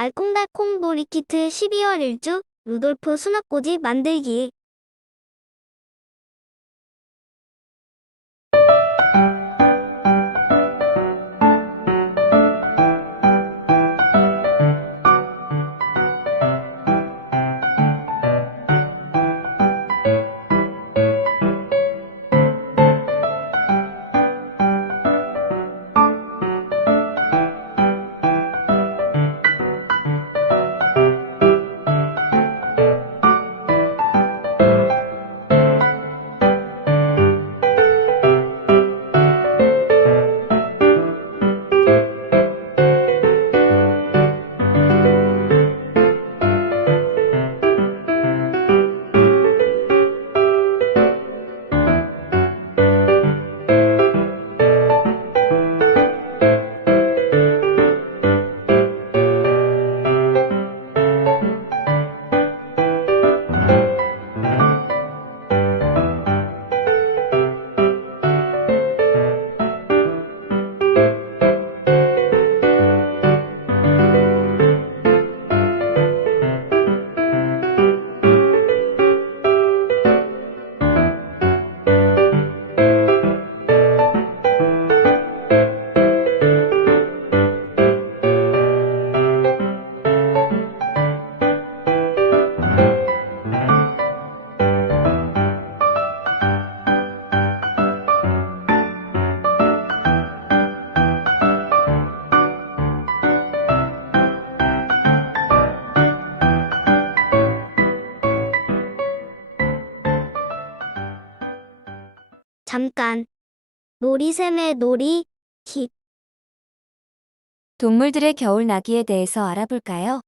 알콩달콩 놀이키트 12월 일주 루돌프 수납꽂이 만들기 잠깐 놀이샘의 놀이 kit 동물들의 겨울 나기에 대해서 알아볼까요?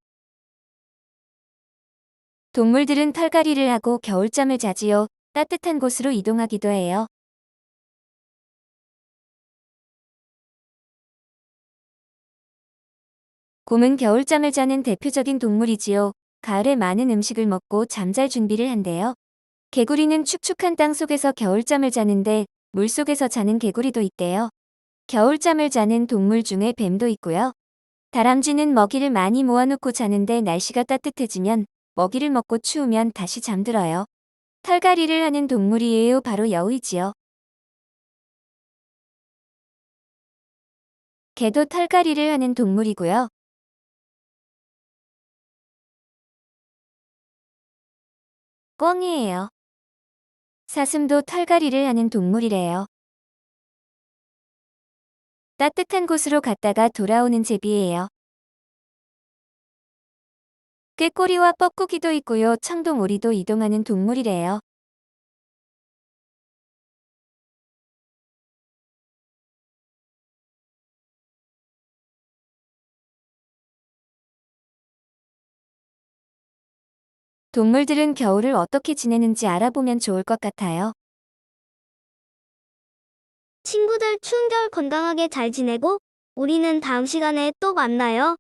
동물들은 털갈이를 하고 겨울잠을 자지요. 따뜻한 곳으로 이동하기도 해요. 곰은 겨울잠을 자는 대표적인 동물이지요. 가을에 많은 음식을 먹고 잠잘 준비를 한대요. 개구리는 축축한 땅 속에서 겨울잠을 자는데 물 속에서 자는 개구리도 있대요. 겨울잠을 자는 동물 중에 뱀도 있고요. 다람쥐는 먹이를 많이 모아놓고 자는데 날씨가 따뜻해지면 먹이를 먹고 추우면 다시 잠들어요. 털갈이를 하는 동물이에요. 바로 여우이지요. 개도 털갈이를 하는 동물이고요. 꿩이에요. 사슴도 털갈이를 하는 동물이래요. 따뜻한 곳으로 갔다가 돌아오는 제비예요. 꾀꼬리와 뻐꾸기도 있고요. 청동오리도 이동하는 동물이래요. 동물들은 겨울을 어떻게 지내는지 알아보면 좋을 것 같아요. 친구들 추운 겨울 건강하게 잘 지내고 우리는 다음 시간에 또 만나요.